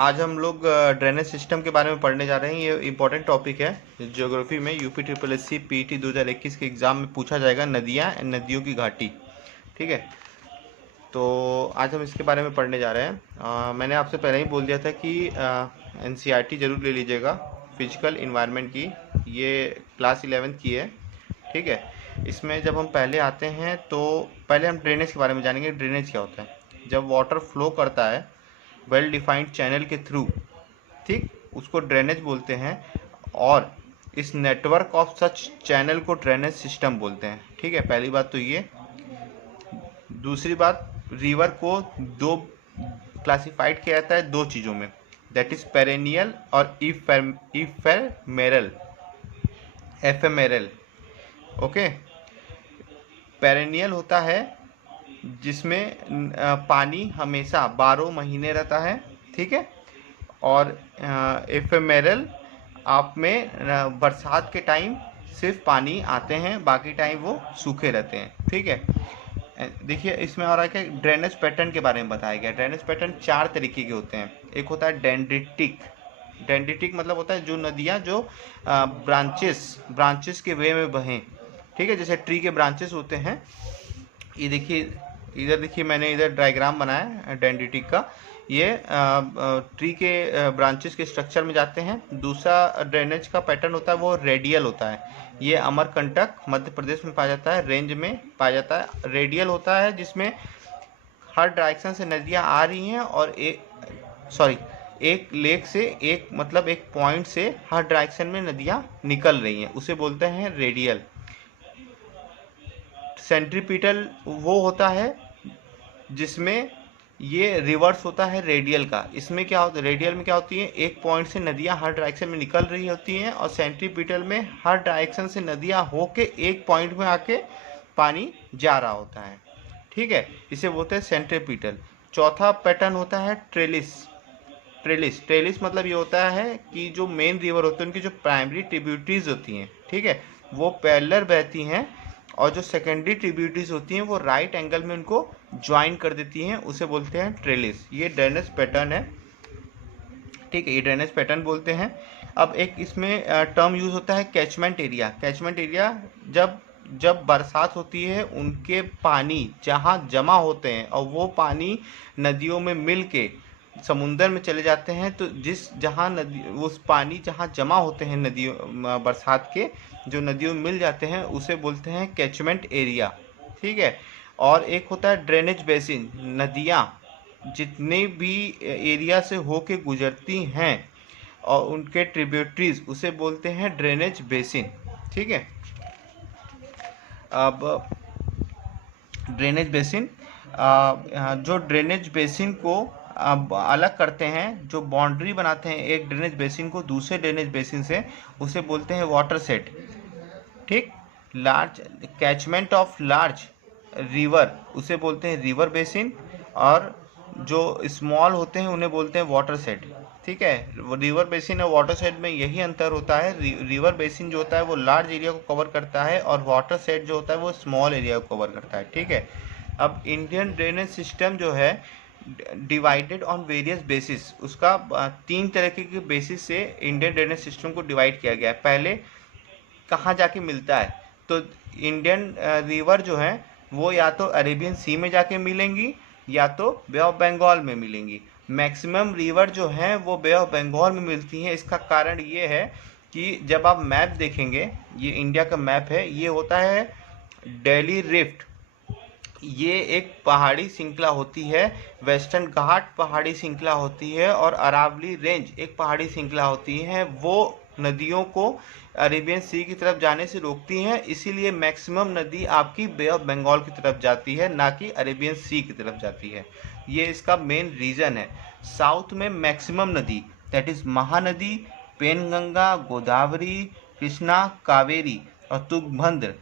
आज हम लोग ड्रेनेज सिस्टम के बारे में पढ़ने जा रहे हैं। ये इम्पोर्टेंट टॉपिक है। ज्योग्राफी में UP triple S C PT 2021 के एग्ज़ाम में पूछा जाएगा, नदियाँ एंड नदियों की घाटी। ठीक है, तो आज हम इसके बारे में पढ़ने जा रहे हैं। मैंने आपसे पहले ही बोल दिया था कि एनसीईआरटी ज़रूर ले लीजिएगा फिजिकल इन्वायरमेंट की। ये क्लास 11th की है। ठीक है, इसमें जब हम पहले आते हैं तो पहले हम ड्रेनेज के बारे में जानेंगे। ड्रेनेज क्या होता है? जब वाटर फ्लो करता है वेल डिफाइंड चैनल के थ्रू, ठीक, उसको ड्रेनेज बोलते हैं। और इस नेटवर्क ऑफ सच चैनल को ड्रेनेज सिस्टम बोलते हैं। ठीक है, पहली बात तो ये। दूसरी बात, रिवर को दो क्लासिफाइड किया जाता है दो चीज़ों में, दैट इज पेरेनियल और इफेमेरल। एफेमेरल, ओके। पेरेनियल होता है जिसमें पानी हमेशा 12 महीने रहता है। ठीक है, और एफेमेरल आप में बरसात के टाइम सिर्फ पानी आते हैं, बाकी टाइम वो सूखे रहते हैं। ठीक है, देखिए इसमें और क्या ड्रेनेज पैटर्न के बारे में बताया गया। ड्रेनेज पैटर्न 4 तरीके के होते हैं। एक होता है डेंड्रिटिक। डेंड्रिटिक मतलब होता है जो नदियाँ जो ब्रांचेस के वे में बहें। ठीक है, जैसे ट्री के ब्रांचेस होते हैं। ये देखिए, इधर देखिए मैंने इधर डायग्राम बनाया है डेंड्रिटिक का। ये ट्री के ब्रांचेस के स्ट्रक्चर में जाते हैं। दूसरा ड्रेनेज का पैटर्न होता है वो रेडियल होता है। ये अमरकंटक मध्य प्रदेश में पाया जाता है, रेंज में पाया जाता है। रेडियल होता है जिसमें हर डायरेक्शन से नदियाँ आ रही हैं और एक लेक से एक पॉइंट से हर डायरेक्शन में नदियाँ निकल रही हैं, उसे बोलते हैं रेडियल। सेंट्रीपिटल वो होता है जिसमें ये रिवर्स होता है रेडियल का। इसमें क्या होता है, रेडियल में क्या होती है, एक पॉइंट से नदियाँ हर डायरेक्शन में निकल रही होती हैं, और सेंट्रीपिटल में हर डायरेक्शन से नदियाँ होके एक पॉइंट में आके पानी जा रहा होता है। ठीक है, इसे बोलते हैं सेंट्रीपिटल। चौथा पैटर्न होता है ट्रेलिस। ट्रेलिस मतलब ये होता है कि जो मेन रिवर होते हैं उनकी जो प्राइमरी ट्रिब्यूटरीज होती हैं, ठीक है, वो पैरेलल बहती हैं, और जो सेकेंडरी ट्रिब्यूटरीज होती हैं वो राइट एंगल में उनको ज्वाइन कर देती हैं, उसे बोलते हैं ट्रेलिस। ये ड्रेनेज पैटर्न है। ठीक है, ये ड्रेनेज पैटर्न बोलते हैं। अब एक इसमें टर्म यूज होता है कैचमेंट एरिया। कैचमेंट एरिया जब बरसात होती है उनके पानी जहाँ जमा होते हैं और वो पानी नदियों में मिल के समुंदर में चले जाते हैं, तो जहाँ नदी उस पानी जहाँ जमा होते हैं नदियों बरसात के जो नदियों में मिल जाते हैं उसे बोलते हैं कैचमेंट एरिया। ठीक है, और एक होता है ड्रेनेज बेसिन। नदियाँ जितने भी एरिया से होके गुजरती हैं और उनके ट्रिब्यूटरीज, उसे बोलते हैं ड्रेनेज बेसिन। ठीक है, अब ड्रेनेज बेसिन, जो ड्रेनेज बेसिन को अब अलग करते हैं, जो बाउंड्री बनाते हैं एक ड्रेनेज बेसिन को दूसरे ड्रेनेज बेसिन से, उसे बोलते हैं वाटर सेट। ठीक, large catchment of large river उसे बोलते हैं रिवर बेसिन, और जो स्मॉल होते हैं उन्हें बोलते हैं वाटर सेट। ठीक है, रिवर बेसिन और वाटर सेट में यही अंतर होता है। रिवर बेसिन जो होता है वो लार्ज एरिया को कवर करता है, और वाटर सेट जो होता है वो स्मॉल एरिया को कवर करता है। ठीक है, अब इंडियन ड्रेनेज सिस्टम जो है डिवाइडेड ऑन वेरियस बेसिस, उसका 3 तरीके के बेसिस से इंडियन ड्रेनेज सिस्टम को डिवाइड किया गया है। पहले कहाँ जाके मिलता है, तो इंडियन रिवर जो है वो या तो अरेबियन सी में जाके मिलेंगी या तो बे ऑफ बंगाल में मिलेंगी। मैक्सिमम रिवर जो हैं वो बे ऑफ बंगाल में मिलती हैं। इसका कारण ये है कि जब आप मैप देखेंगे, ये इंडिया का मैप है, ये होता है डेली रिफ्ट, ये एक पहाड़ी श्रृंखला होती है। वेस्टर्न घाट पहाड़ी श्रृंखला होती है, और अरावली रेंज एक पहाड़ी श्रृंखला होती है। वो नदियों को अरेबियन सी की तरफ जाने से रोकती हैं, इसीलिए मैक्सिमम नदी आपकी बे ऑफ बंगाल की तरफ जाती है, ना कि अरेबियन सी की तरफ जाती है। ये इसका मेन रीज़न है। साउथ में मैक्सिमम नदी, दैट इज़ महानदी, पेनगंगा, गोदावरी, कृष्णा, कावेरी और तुंगभद्र,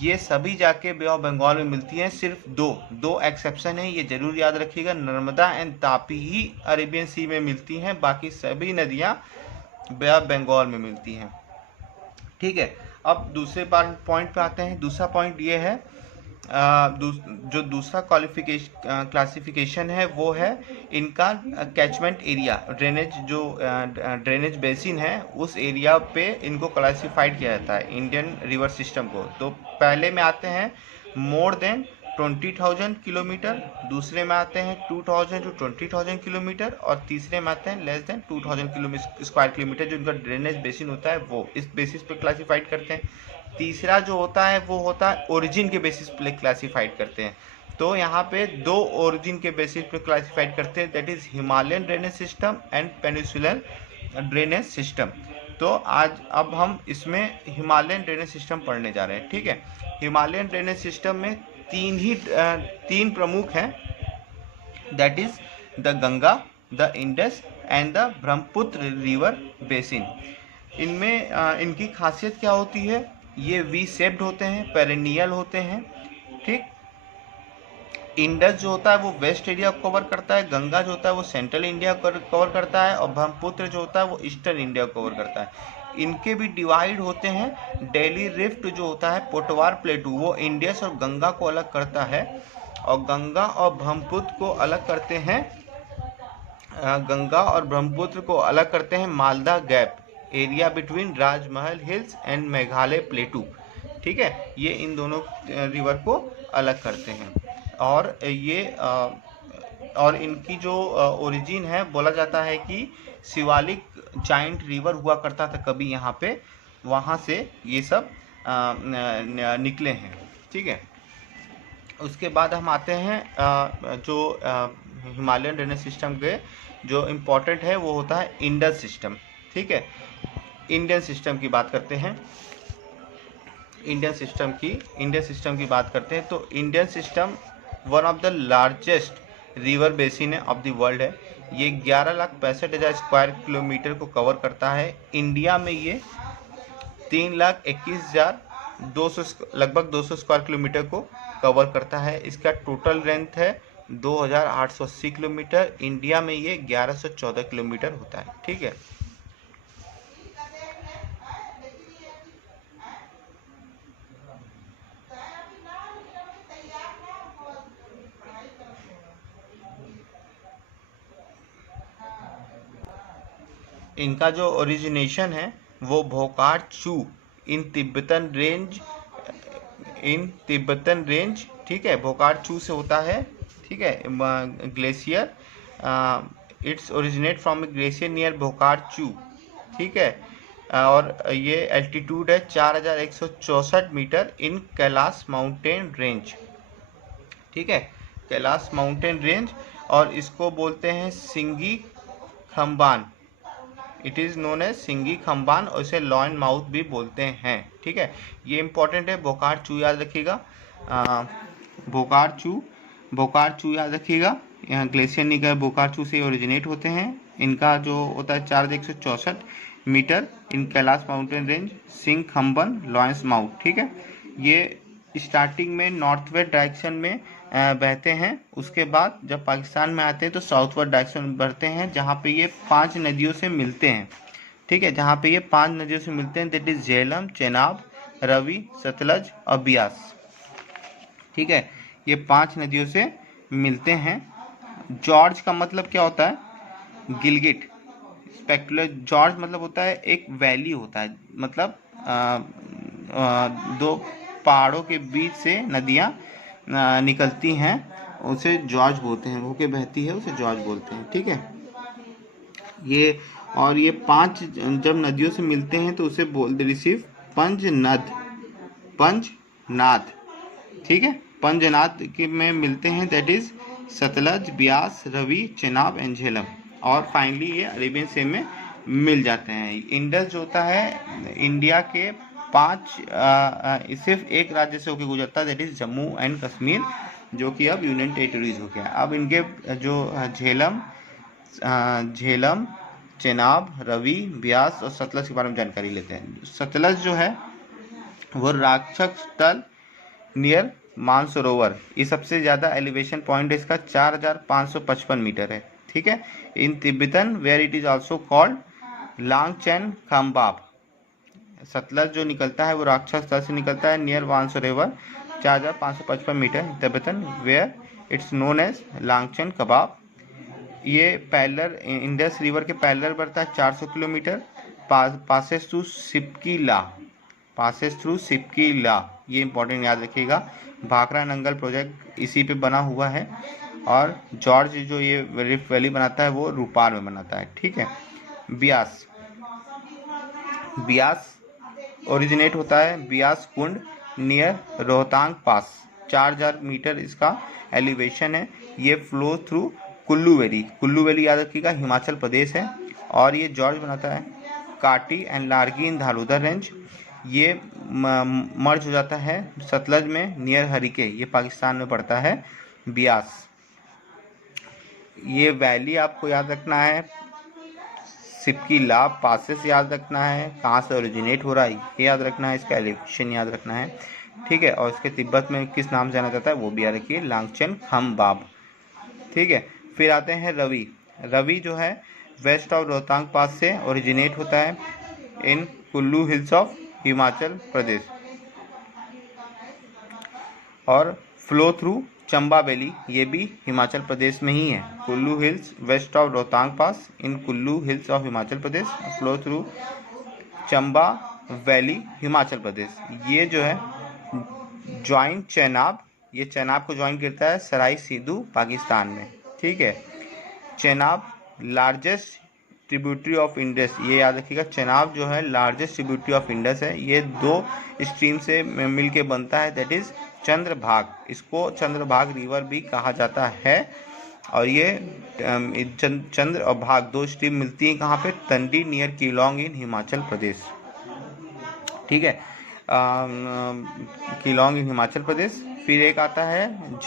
ये सभी जाके बे ऑफ बंगाल में मिलती हैं। सिर्फ दो एक्सेप्शन है, ये जरूर याद रखिएगा। नर्मदा एंड तापी ही अरेबियन सी में मिलती हैं, बाकी सभी नदियाँ बे ऑफ बंगाल में मिलती हैं। ठीक है, अब दूसरे पॉइंट पे आते हैं। दूसरा पॉइंट ये है जो दूसरा क्लासिफिकेशन है वो है इनका कैचमेंट एरिया, ड्रेनेज बेसिन है उस एरिया पे इनको क्लासिफाइड किया जाता है इंडियन रिवर सिस्टम को। तो पहले में आते हैं मोर देन 20,000 किलोमीटर, दूसरे में आते हैं 2,000 टू 20,000 किलोमीटर, और तीसरे में आते हैं लेस देन 2,000 स्क्वायर किलोमीटर। जो इनका ड्रेनेज बेसिन होता है वो इस बेसिस पे क्लासिफाइड करते हैं। तीसरा जो होता है वो होता है ओरिजिन के बेसिस पे क्लासिफाइड करते हैं। तो यहाँ पे दो ओरिजिन के बेसिस पे क्लासिफाइड करते हैं, that is Himalayan drainage system and peninsular drainage system. तो आज अब हम इसमें हिमालयन ड्रेनेज सिस्टम पढ़ने जा रहे हैं। ठीक है, हिमालयन ड्रेनेज सिस्टम में तीन प्रमुख हैं, that is the Ganga, the Indus and the Brahmaputra river basin. इनमें इनकी खासियत क्या होती है, ये वी शेप्ड होते हैं, पेरेनियल होते हैं। ठीक, इंडस जो होता है वो वेस्ट एरिया को कवर करता है, गंगा जो होता है वो सेंट्रल इंडिया कवर करता है, और ब्रह्मपुत्र जो होता है वो ईस्टर्न इंडिया को कवर करता है। इनके भी डिवाइड होते हैं। डेली रिफ्ट जो होता है पोटवार प्लेटू वो इंडस और गंगा को अलग करता है, और गंगा और ब्रह्मपुत्र को अलग करते हैं, गंगा और ब्रह्मपुत्र को अलग करते हैं Malda gap area between Rajmahal hills and Meghalaya प्लेटू। ठीक है, ये इन दोनों रिवर को अलग करते हैं। और ये और इनकी जो ओरिजिन है, बोला जाता है कि शिवालिक जाइंट रिवर हुआ करता था कभी यहाँ पे, वहाँ से ये सब निकले हैं। ठीक है, उसके बाद हम आते हैं जो हिमालयन ड्रेनेज सिस्टम के जो इम्पोर्टेंट है वो होता है इंडस सिस्टम। ठीक है, इंडियन सिस्टम की बात करते हैं। इंडियन सिस्टम की बात करते हैं तो Indian system one of the largest river basin of the world है। ये 11,65,000 स्क्वायर किलोमीटर को कवर करता है। इंडिया में ये 3,21,200 लगभग 200 स्क्वायर किलोमीटर को कवर करता है। इसका टोटल लेंथ है 2,880 किलोमीटर। इंडिया में ये 1,114 किलोमीटर होता है। ठीक है, इनका जो ओरिजिनेशन है वो भोकार चू इन तिब्बतन रेंज। ठीक है, भोकार चू से होता है। ठीक है, glacier, it's originate from a glacier near Bhokar Chu. ठीक है, और ये एल्टीट्यूड है 4,164 metre in Kailash mountain range. ठीक है, कैलाश माउंटेन रेंज, और इसको बोलते हैं Singi Khamban. It is known as Singi Khamban, और इसे लॉयन माउथ भी बोलते हैं। ठीक है, ये इंपॉर्टेंट है, भोकार चू याद रखिएगा। भोकार चू याद रखिएगा। यहाँ ग्लेशियर निकाय भोकार चू से ओरिजिनेट होते हैं। इनका जो होता है 4,164 metre in Kailash mountain range, Singh खम्बन, lions mouth. ठीक है, ये स्टार्टिंग में नॉर्थ वेस्ट डायरेक्शन में बहते हैं। उसके बाद जब पाकिस्तान में आते हैं तो साउथवर्ड डायरेक्शन बढ़ते हैं, जहाँ पे ये 5 नदियों से मिलते हैं। ठीक है, जहाँ पे ये 5 नदियों से मिलते हैं, दैट इज झेलम, चेनाब, रवि, सतलज और बियास। ठीक है, ये 5 नदियों से मिलते हैं। जॉर्ज का मतलब क्या होता है, गिलगिट। स्पेक्युलर जॉर्ज मतलब होता है एक वैली होता है, मतलब दो पहाड़ों के बीच से नदियाँ निकलती हैं, उसे जॉर्ज बोलते हैं। होके बहती है उसे जॉर्ज बोलते हैं। ठीक है, ये 5 जब नदियों से मिलते हैं तो उसे बोल रिसीव पंजनाद। ठीक है, पंजनाद के में मिलते हैं, that is Sutlej, Beas, Ravi, Chenab and Jhelum, और फाइनली ये अरेबियन सी में मिल जाते हैं। इंडस जो होता है इंडिया के 5 सिर्फ एक राज्य से होकर गुजरता है, that is Jammu and Kashmir, जो कि अब यूनियन टेरिटरीज हो गया। अब इनके जो झेलम, चेनाब, रवि, ब्यास और सतलज के बारे में जानकारी लेते हैं। सतलज जो है वो राक्षस तल नियर मानसरोवर, ये सबसे ज़्यादा एलिवेशन पॉइंट है इसका, 4,555 मीटर है। ठीक है, in Tibetan where it is also called Langchen Khambab. Sutlej जो निकलता है वो राक्षस तल से निकलता है near Mansarovar 4555 metre Tibetan, where it's known as Langchen Khambab. ये पैरेलल इंडस रिवर के पैरेलल बढ़ता है 400 kilometre, passes through Shipki La, ये इंपॉर्टेंट याद रखिएगा। भाखड़ा नंगल प्रोजेक्ट इसी पे बना हुआ है, और जॉर्ज जो ये रिफ्ट वैली बनाता है वो रूपार में बनाता है, ठीक है। ब्यास ओरिजिनेट होता है ब्यास कुंड नियर रोहतांग पास, 4000 मीटर इसका एलिवेशन है। ये फ्लो थ्रू कुल्लू वैली याद रखिएगा, हिमाचल प्रदेश है। और ये जॉर्ज बनाता है काटी एंड लारगी इन धारोदर रेंज, ये मर्ज हो जाता है सतलज में नियर हरिके, ये पाकिस्तान में पड़ता है ब्यास। ये वैली आपको याद रखना है, सिपकी ला पासेस याद रखना है, कहाँ से ओरिजिनेट हो रहा है ये याद रखना है, इसका एलिवेशन याद रखना है, ठीक है। और इसके तिब्बत में किस नाम से जाना जाता है वो भी याद रखिए, लांगचन खमबाब, ठीक है। फिर आते हैं रवि जो है वेस्ट ऑफ रोहतांग पास से ओरिजिनेट होता है इन कुल्लू हिल्स ऑफ हिमाचल प्रदेश, और फ्लो थ्रू चंबा वैली, ये भी हिमाचल प्रदेश में ही है। Kullu hills west of Rohtang pass in Kullu hills of Himachal Pradesh, flow through Chamba valley Himachal Pradesh. ये जो है ज्वाइन चेनाब, ये चेनाब को ज्वाइन करता है सराय सीधू पाकिस्तान में, ठीक है। Chenab largest tributary of Indus, ये याद रखिएगा, चेनाब जो है लार्जेस्ट ट्रिब्यूटरी ऑफ इंडस है। ये 2 स्ट्रीम से मिल के बनता है, दैट इज चंद्रभाग, इसको चंद्रभाग रिवर भी कहा जाता है। और ये चंद्र और भाग 2 स्ट्रीम मिलती हैं कहाँ पे, तंडी नियर किलोंग इन हिमाचल प्रदेश, ठीक है। किलोंग इन हिमाचल प्रदेश। फिर एक आता है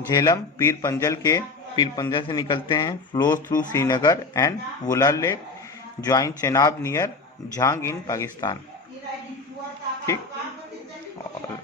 झेलम पीर पंजल से निकलते हैं, flows through Srinagar and Wular lake, join Chenab near Jhang in Pakistan, ठीक। और